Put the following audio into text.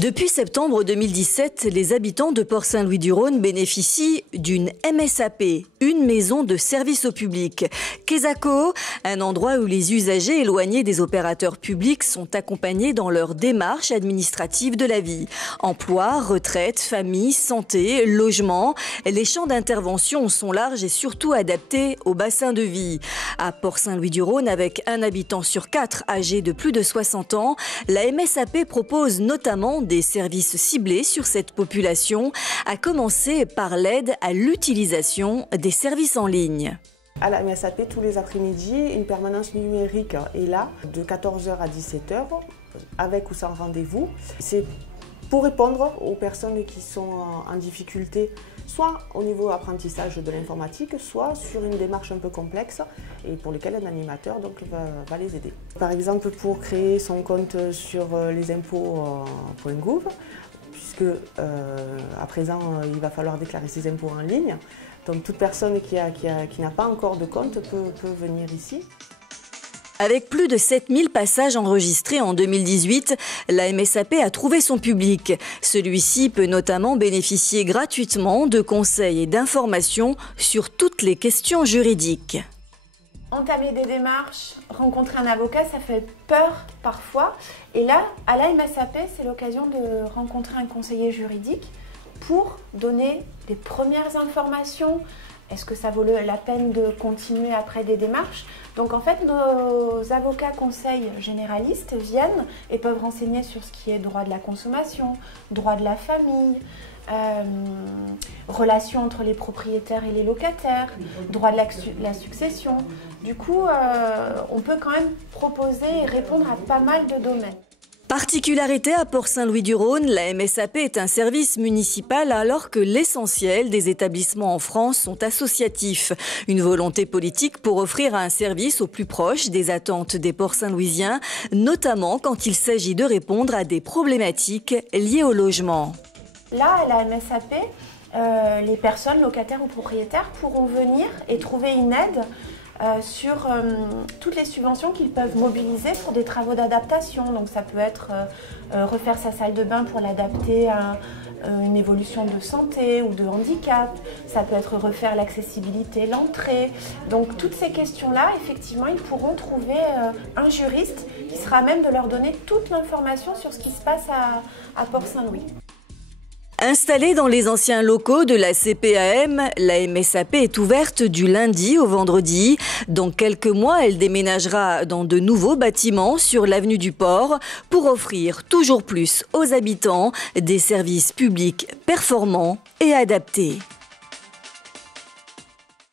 Depuis septembre 2017, les habitants de Port-Saint-Louis-du-Rhône bénéficient d'une MSAP, une maison de service au public. Kesako, un endroit où les usagers éloignés des opérateurs publics sont accompagnés dans leur démarche administrative de la vie. Emploi, retraite, famille, santé, logement, les champs d'intervention sont larges et surtout adaptés au bassin de vie. À Port-Saint-Louis-du-Rhône, avec un habitant sur 4 âgé de plus de 60 ans, la MSAP propose notamment des services ciblés sur cette population, à commencer par l'aide à l'utilisation des services en ligne. À la MSAP, tous les après-midi, une permanence numérique est là, de 14h à 17h, avec ou sans rendez-vous. C'est pour répondre aux personnes qui sont en difficulté, soit au niveau apprentissage de l'informatique, soit sur une démarche un peu complexe et pour lesquelles un animateur va les aider. Par exemple, pour créer son compte sur les impôts.gouv, puisque à présent il va falloir déclarer ses impôts en ligne. Donc toute personne qui n'a pas encore de compte peut venir ici. Avec plus de 7000 passages enregistrés en 2018, la MSAP a trouvé son public. Celui-ci peut notamment bénéficier gratuitement de conseils et d'informations sur toutes les questions juridiques. Entamer des démarches, rencontrer un avocat, ça fait peur parfois. Et là, à la MSAP, c'est l'occasion de rencontrer un conseiller juridique pour donner des premières informations. Est-ce que ça vaut la peine de continuer après des démarches? Donc en fait, nos avocats conseils généralistes viennent et peuvent renseigner sur ce qui est droit de la consommation, droit de la famille, relations entre les propriétaires et les locataires, droit de la succession. Du coup, on peut quand même proposer et répondre à pas mal de domaines. Particularité à Port-Saint-Louis-du-Rhône, la MSAP est un service municipal alors que l'essentiel des établissements en France sont associatifs. Une volonté politique pour offrir un service au plus proche des attentes des Port-Saint-Louisiens, notamment quand il s'agit de répondre à des problématiques liées au logement. Là, à la MSAP, les personnes locataires ou propriétaires pourront venir et trouver une aide sur toutes les subventions qu'ils peuvent mobiliser pour des travaux d'adaptation. Donc ça peut être refaire sa salle de bain pour l'adapter à une évolution de santé ou de handicap. Ça peut être refaire l'accessibilité, l'entrée. Donc toutes ces questions-là, effectivement, ils pourront trouver un juriste qui sera à même de leur donner toute l'information sur ce qui se passe à Port-Saint-Louis. Installée dans les anciens locaux de la CPAM, la MSAP est ouverte du lundi au vendredi. Dans quelques mois, elle déménagera dans de nouveaux bâtiments sur l'avenue du Port pour offrir toujours plus aux habitants des services publics performants et adaptés.